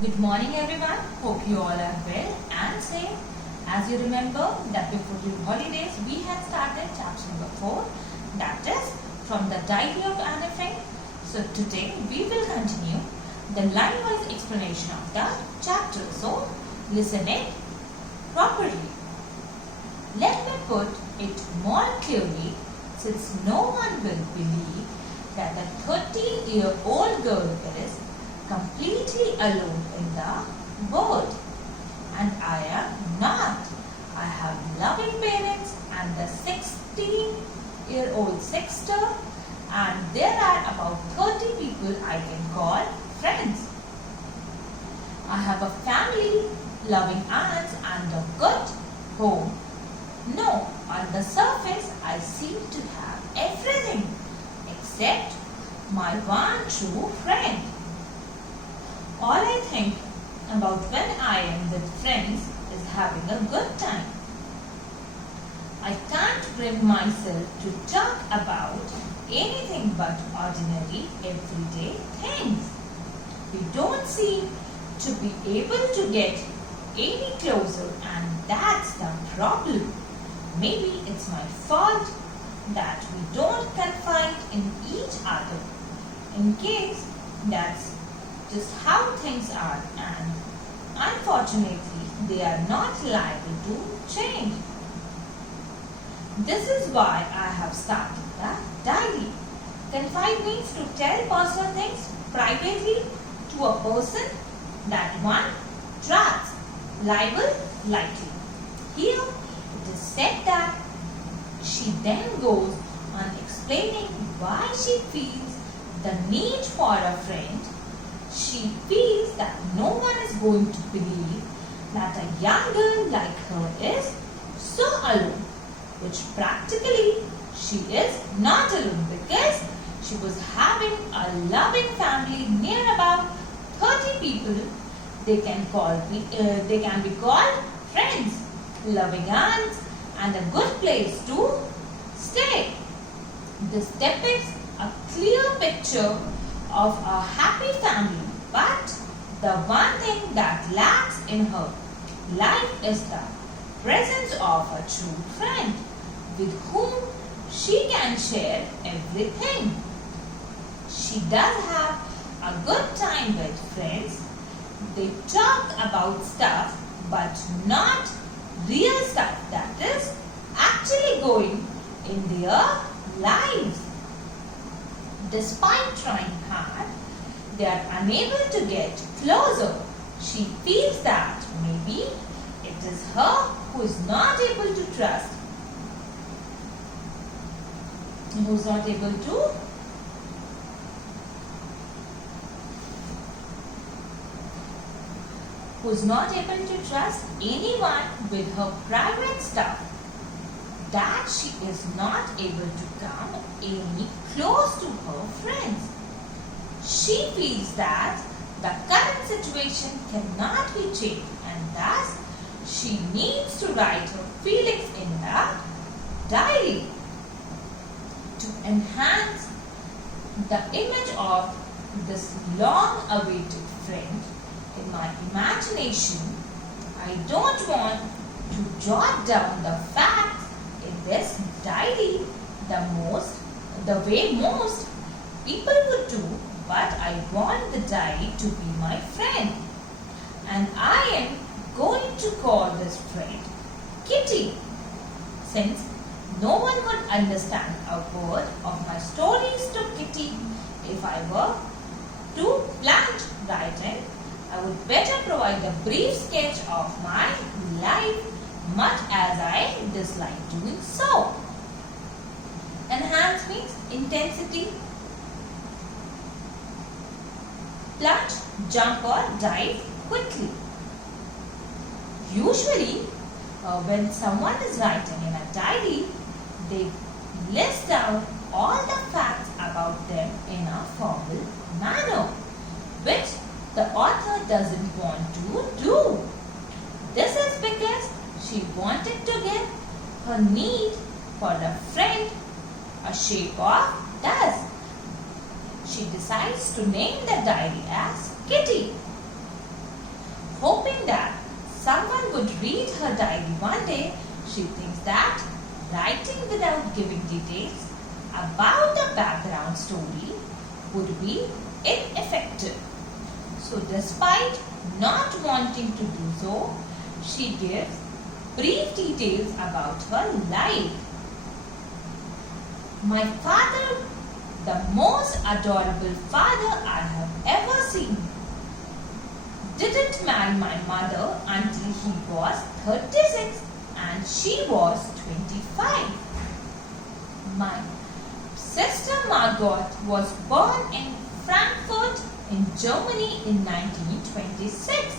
Good morning everyone. Hope you all are well and safe. As you remember that before the holidays we had started chapter number 4, that is from the Diary of Anne Frank. So today we will continue the line-wise explanation of the chapter. So listen it properly. Let me put it more clearly, since no one will believe that the 13-year-old girl is completely alone in the world. And I am not. I have loving parents and the 16-year-old sister, and there are about 30 people I can call friends. I have a family, loving aunts and a good home. No, on the surface I seem to have everything except my one true friend. All I think about when I am with friends is having a good time. I can't bring myself to talk about anything but ordinary, everyday things. We don't seem to be able to get any closer, and that's the problem. Maybe it's my fault that we don't confide in each other. In case that's just how things are, and unfortunately they are not liable to change. This is why I have started the diary. Confide means to tell personal things privately to a person that one trusts, liable, likely. Here it is said that she then goes on explaining why she feels the need for a friend. She feels that no one is going to believe that a young girl like her is so alone, which practically she is not alone, because she was having a loving family near about 30 people. They can be called friends, loving aunts, and a good place to stay. This depicts a clear picture of a happy family, but the one thing that lacks in her life is the presence of a true friend with whom she can share everything. She does have a good time with friends. They talk about stuff, but not real stuff that is actually going in their lives. Despite trying hard, they are unable to get closer. She feels that maybe it is her who is not able to trust, who is not able to trust anyone with her private stuff, that she is not able to come any close to her friends. She feels that the current situation cannot be changed, and thus she needs to write her feelings in the diary. To enhance the image of this long-awaited friend in my imagination, I don't want to jot down the facts in this diary the way most people would do, but I want the diary to be my friend. And I am going to call this friend Kitty, since no one would understand a word of my stories to Kitty. If I were to plant writing, I would better provide a brief sketch of my life, much as I dislike doing so. Enhance means intensity. Plunge, jump or dive quickly. Usually, when someone is writing in a diary, they list down all the facts about them in a formal manner, which the author doesn't want to do. This is because she wanted to give her need for a friend a shape of thus. She decides to name the diary as Kitty. She thinks that writing without giving details about the background story would be ineffective. So despite not wanting to do so, she gives brief details about her life. My father, the most adorable father I have ever seen, didn't marry my mother until he was 36 and she was 25. My sister Margot was born in Frankfurt in Germany in 1926.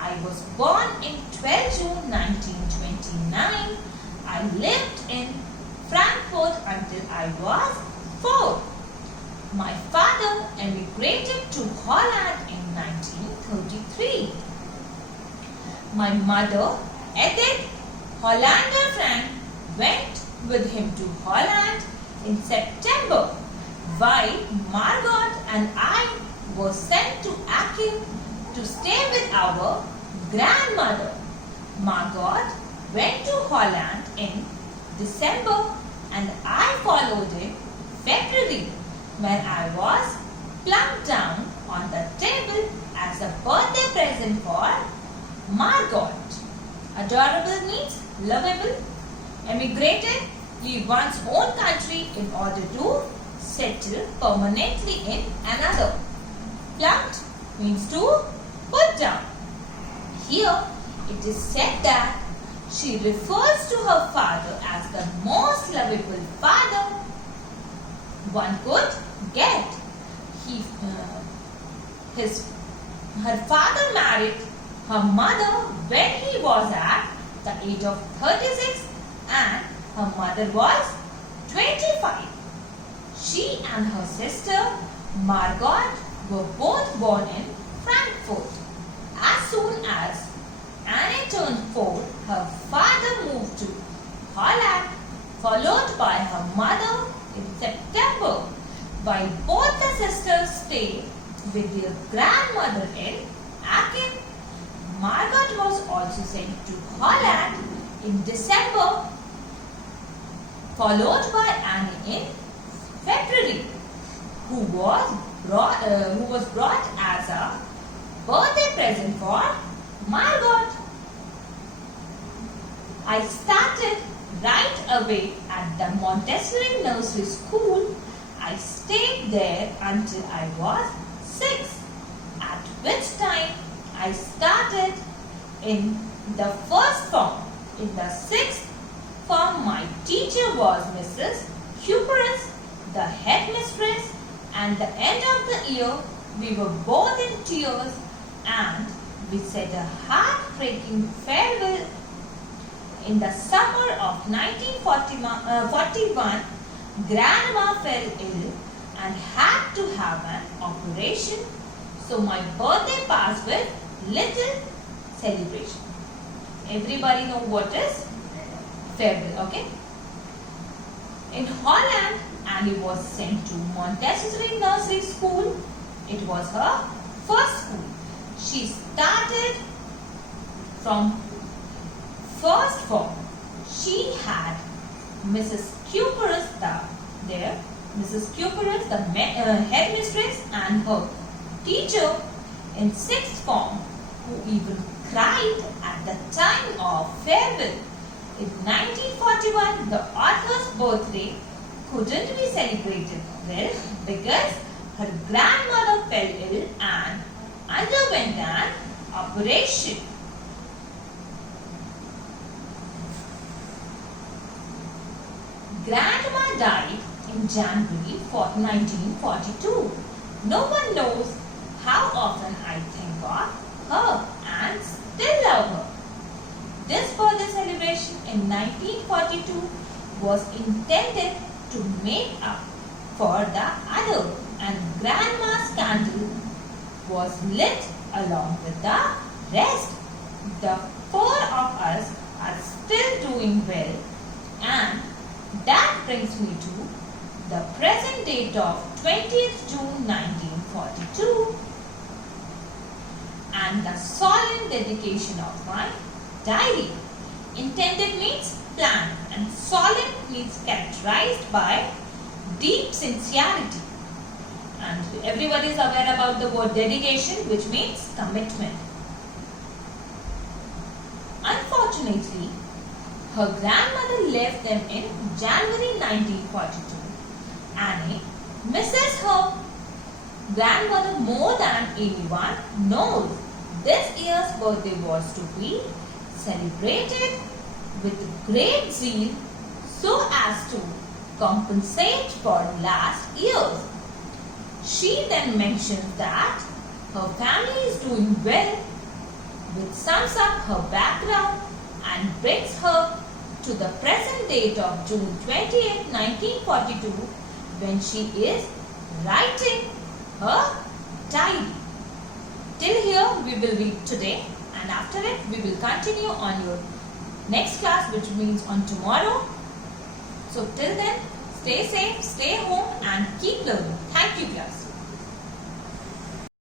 I was born in 12 June 1929. I lived in Frankfurt until I was 4. My father emigrated to Holland in 1933. My mother, Edith Hollander Frank, went with him to Holland in September, while Margot and I were sent to Aachen to stay with our grandmother. Margot went to Holland in December and I followed in February, when I was plumped down on the table as a birthday present for Margot. Adorable means lovable. Emigrated, leave one's own country in order to settle permanently in another. Plumped means to put down. Here it is said that she refers to her father as the most lovable father one could get. Her father married her mother when he was at the age of 36 and her mother was 25. She and her sister Margot were both born in Frankfurt. As soon as Anne turned 4, her father moved to Holland, followed by her mother in September, while both the sisters stayed with their grandmother in Aachen. Margot was also sent to Holland in December, followed by Anne in February, who was brought as a birthday present for Margot. I started right away at the Montessori nursery school. I stayed there until I was 6, at which time I started in the first form. In the 6th form, my teacher was Mrs. Cooper's, the headmistress, and the end of the year we were both in tears and we said a heartbreaking farewell. In the summer of 1941, Grandma fell ill and had to have an operation. So my birthday passed with little celebration. Everybody know what is farewell, okay? In Holland, Annie was sent to Montessori nursery school. It was her first school. She started from first form. She had Mrs. Cooper's the headmistress and her teacher in 6th form, who even cried at the time of farewell. In 1941, the author's birthday couldn't be celebrated well because her grandmother fell ill and underwent an operation. Grandma died in January 1942. No one knows how often I think of her and still love her. This birthday celebration in 1942 was intended to make up for the other, and Grandma's candle was lit along with the rest. The 4 of us are still doing well, and that brings me to the present date of 20th June 1942 and the solemn dedication of my diary. Intended means planned, and solemn means characterized by deep sincerity. And everybody is aware about the word dedication, which means commitment. Unfortunately, her grandmother left them in January 1942. Annie misses her grandmother more than anyone knows. This year's birthday was to be celebrated with great zeal so as to compensate for last year's. She then mentions that her family is doing well, which sums up her background and brings her to the present date of June 28, 1942, when she is writing her diary. Till here we will read today, and after it we will continue on your next class, which means on tomorrow. So till then, stay safe, stay home, and keep